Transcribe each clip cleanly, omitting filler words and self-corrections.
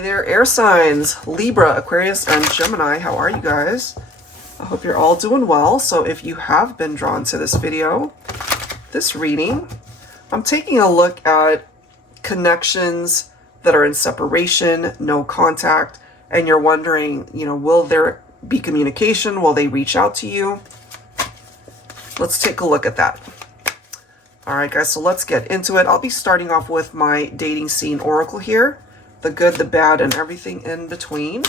Hi there, air signs, Libra, Aquarius, and Gemini. How are you guys? I hope you're all doing well. So if you have been drawn to this video, this reading, I'm taking a look at connections that are in separation, no contact, and you're wondering, will there be communication? Will they reach out to you? Let's take a look at that. All right, guys, so let's get into it. I'll be starting off with my dating scene oracle here. The good, the bad, and everything in between.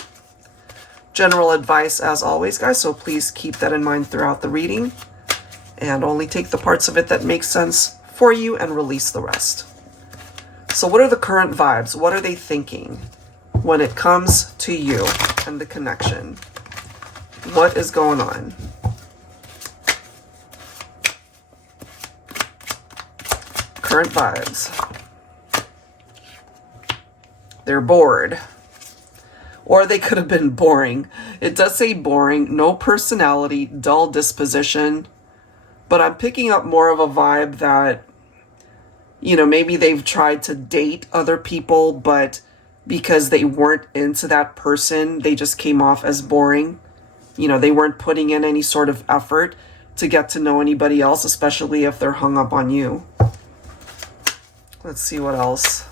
General advice as always, guys, so please keep that in mind throughout the reading. And only take the parts of it that make sense for you and release the rest. So what are the current vibes? What are they thinking when it comes to you and the connection? What is going on? Current vibes. They're bored. Or they could have been boring. It does say boring, no personality, dull disposition. But I'm picking up more of a vibe that, maybe they've tried to date other people, but because they weren't into that person, they just came off as boring. They weren't putting in any sort of effort to get to know anybody else, especially if they're hung up on you. Let's see what else.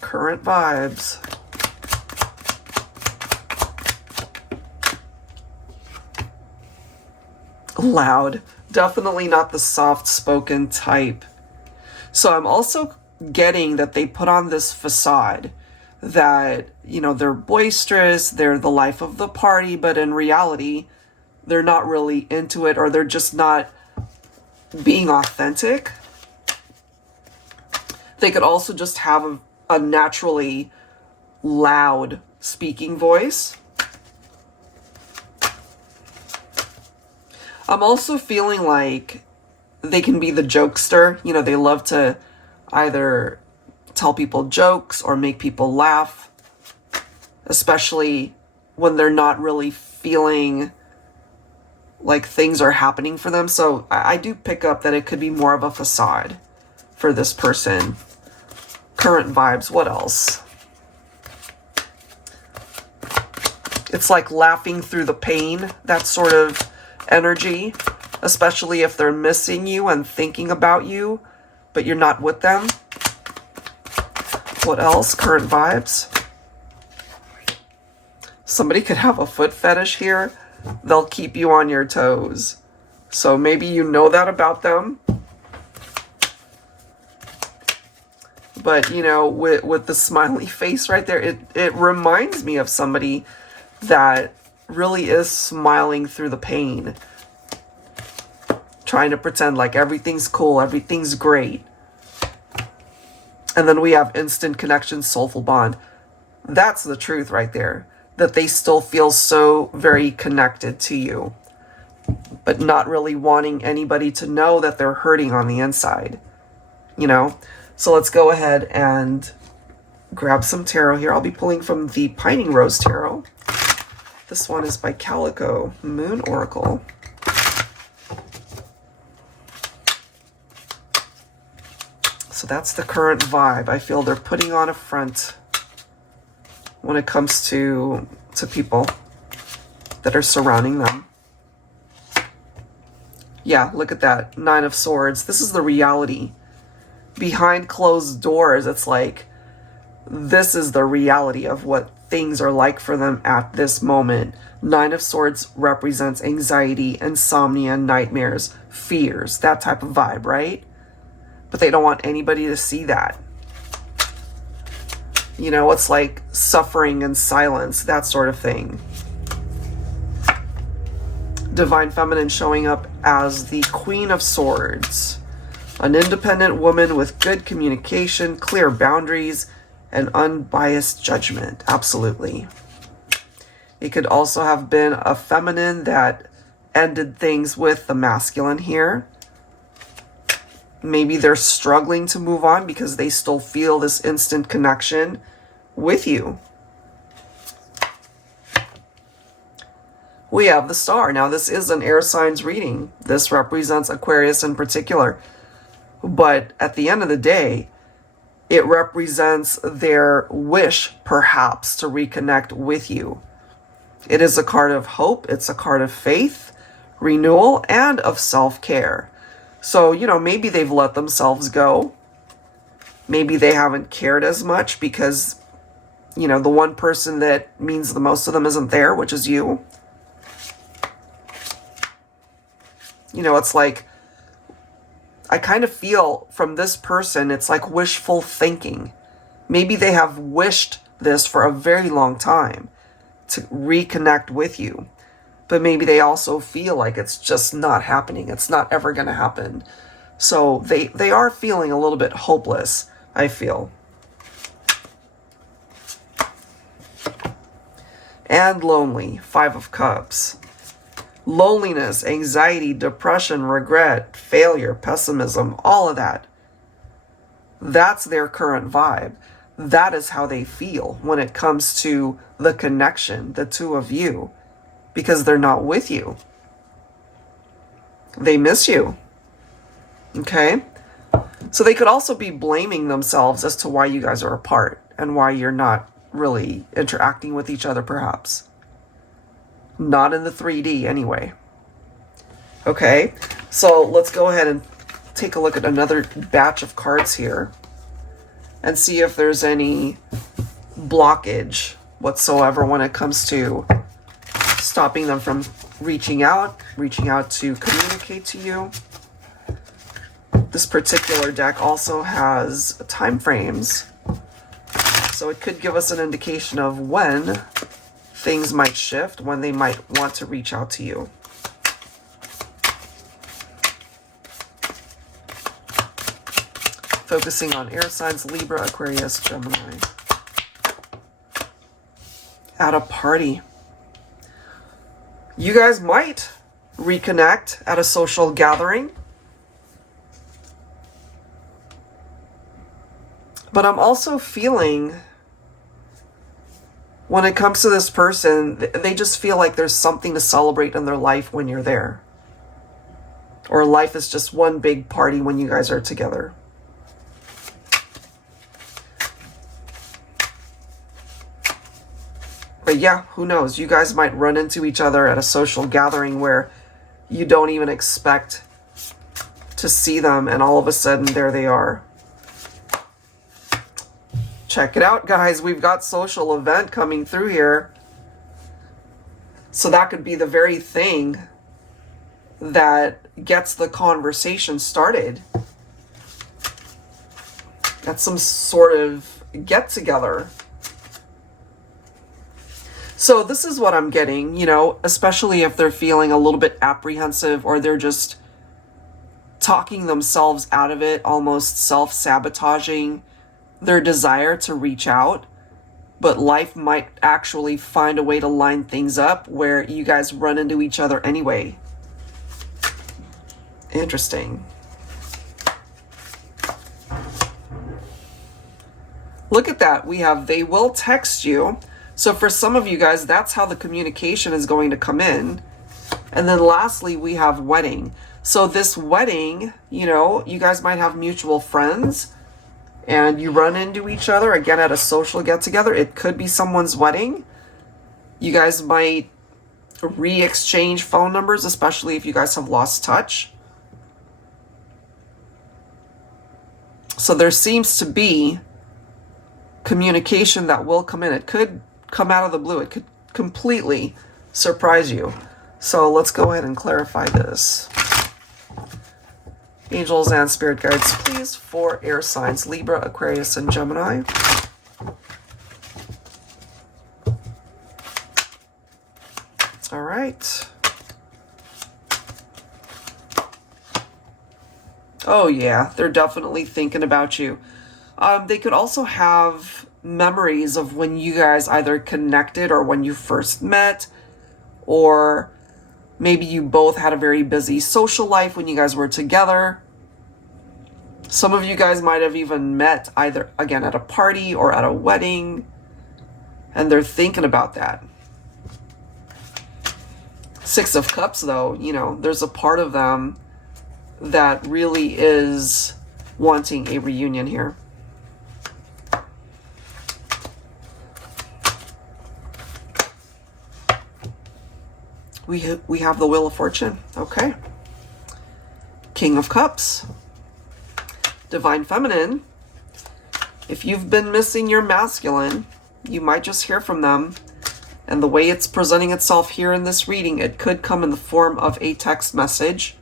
Current vibes. Loud. Definitely not the soft-spoken type. So I'm also getting that they put on this facade that, they're boisterous, they're the life of the party, but in reality, they're not really into it, or they're just not being authentic. They could also just have a naturally loud speaking voice. I'm also feeling like they can be the jokester. They love to either tell people jokes or make people laugh, especially when they're not really feeling like things are happening for them. So I do pick up that it could be more of a facade for this person. Current vibes, what else? It's like laughing through the pain, that sort of energy, especially if they're missing you and thinking about you, but you're not with them. What else? Current vibes. Somebody could have a foot fetish here. They'll keep you on your toes. So maybe you know that about them. But, with the smiley face right there, it reminds me of somebody that really is smiling through the pain. Trying to pretend like everything's cool, everything's great. And then we have instant connection, soulful bond. That's the truth right there. That they still feel so very connected to you. But not really wanting anybody to know that they're hurting on the inside. So let's go ahead and grab some tarot here. I'll be pulling from the Pining Rose Tarot. This one is by Calico, Moon Oracle. So that's the current vibe. I feel they're putting on a front when it comes to people that are surrounding them. Yeah, look at that. 9 of Swords. This is the reality. Behind closed doors, it's like, this is the reality of what things are like for them at this moment. 9 of Swords represents anxiety, insomnia, nightmares, fears, that type of vibe, right? But they don't want anybody to see that. It's like suffering in silence, that sort of thing. Divine Feminine showing up as the Queen of Swords. An independent woman with good communication, clear boundaries, and unbiased judgment. Absolutely. It could also have been a feminine that ended things with the masculine here. Maybe they're struggling to move on because they still feel this instant connection with you. We have the Star. Now, this is an air signs reading. This represents Aquarius in particular. But at the end of the day, It represents their wish, perhaps, to reconnect with you. It is a card of hope. It's a card of faith, renewal, and of self-care. So, you know, maybe they've let themselves go. Maybe they haven't cared as much because, you know, the one person that means the most to them isn't there, which is you. You know, it's like, I kind of feel from this person, it's like wishful thinking. Maybe they have wished this for a very long time to reconnect with you. But maybe they also feel like it's just not happening. It's not ever going to happen. So they are feeling a little bit hopeless, I feel. And lonely, 5 of Cups. Loneliness, anxiety, depression, regret, failure, pessimism, all of that. That's their current vibe. That is how they feel when it comes to the connection, the two of you, because they're not with you. They miss you. Okay? So they could also be blaming themselves as to why you guys are apart and why you're not really interacting with each other, perhaps. Not in the 3D anyway. Okay, so let's go ahead and take a look at another batch of cards here and see if there's any blockage whatsoever when it comes to stopping them from reaching out to communicate to you. This particular deck also has time frames, so it could give us an indication of when things might shift, when they might want to reach out to you. Focusing on air signs, Libra, Aquarius, Gemini. At a party. You guys might reconnect at a social gathering. But I'm also feeling, when it comes to this person, they just feel like there's something to celebrate in their life when you're there. Or life is just one big party when you guys are together. But yeah, who knows? You guys might run into each other at a social gathering where you don't even expect to see them, and all of a sudden, there they are. Check it out, guys. We've got social event coming through here. So that could be the very thing that gets the conversation started. That's some sort of get-together. So this is what I'm getting, you know, especially if they're feeling a little bit apprehensive or they're just talking themselves out of it, almost self-sabotaging their desire to reach out. But life might actually find a way to line things up where you guys run into each other anyway. Interesting. Look at that. We have they will text you. So for some of you guys, that's how the communication is going to come in. And then lastly, we have wedding. So this wedding, you know, you guys might have mutual friends and you run into each other again at a social get-together. It could be someone's wedding. You guys might re-exchange phone numbers, especially if you guys have lost touch. So there seems to be communication that will come in. It could come out of the blue. It could completely surprise you. So let's go ahead and clarify this. Angels and spirit guides, please, for air signs, Libra, Aquarius, and Gemini. All right. Oh yeah, they're definitely thinking about you. They could also have memories of when you guys either connected or when you first met, or maybe you both had a very busy social life when you guys were together. Some of you guys might have even met either, again, at a party or at a wedding, and they're thinking about that. 6 of Cups, though, you know, there's a part of them that really is wanting a reunion here. We have the Wheel of Fortune. Okay. King of Cups. Divine Feminine. If you've been missing your masculine, you might just hear from them. And the way it's presenting itself here in this reading, it could come in the form of a text message.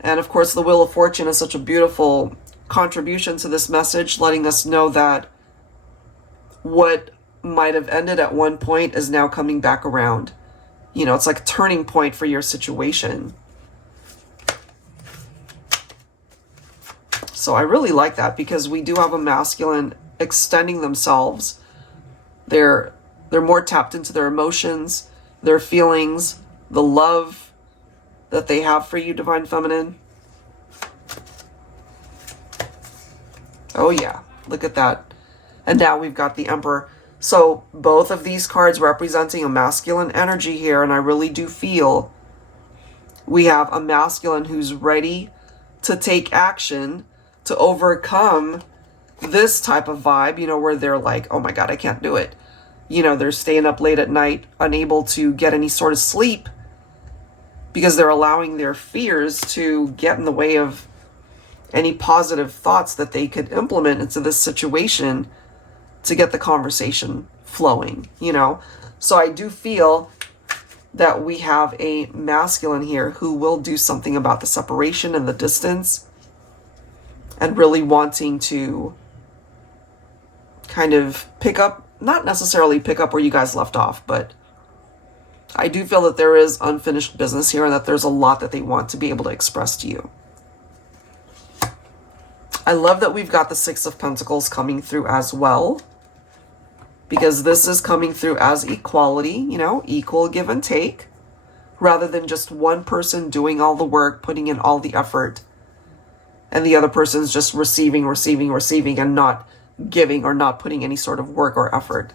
And of course, the Wheel of Fortune is such a beautiful contribution to this message, letting us know that what might have ended at one point is now coming back around. You know, it's like a turning point for your situation. So I really like that, because we do have a masculine extending themselves. They're more tapped into their emotions, their feelings, the love that they have for you, Divine Feminine. Oh yeah, look at that. And now we've got the Emperor. So both of these cards representing a masculine energy here, and I really do feel we have a masculine who's ready to take action to overcome this type of vibe, you know, where they're like, oh my God, I can't do it. You know, they're staying up late at night, unable to get any sort of sleep because they're allowing their fears to get in the way of any positive thoughts that they could implement into this situation to get the conversation flowing, you know? So I do feel that we have a masculine here who will do something about the separation and the distance, and really wanting to kind of pick up, not necessarily pick up where you guys left off, but I do feel that there is unfinished business here and that there's a lot that they want to be able to express to you. I love that we've got the Six of Pentacles coming through as well, because this is coming through as equality, you know, equal give and take, rather than just one person doing all the work, putting in all the effort, and the other person's just receiving, and not giving or not putting any sort of work or effort.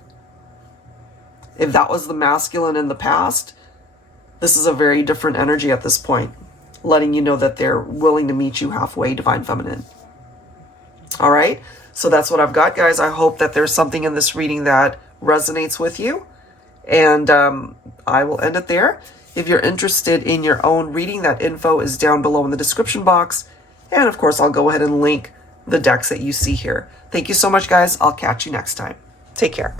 If that was the masculine in the past, this is a very different energy at this point, letting you know that they're willing to meet you halfway, Divine Feminine. All right, so that's what I've got, guys. I hope that there's something in this reading that resonates with you, and I will end it there. If you're interested in your own reading, that info is down below in the description box, and of course, I'll go ahead and link the decks that you see here. Thank you so much, guys. I'll catch you next time. Take care.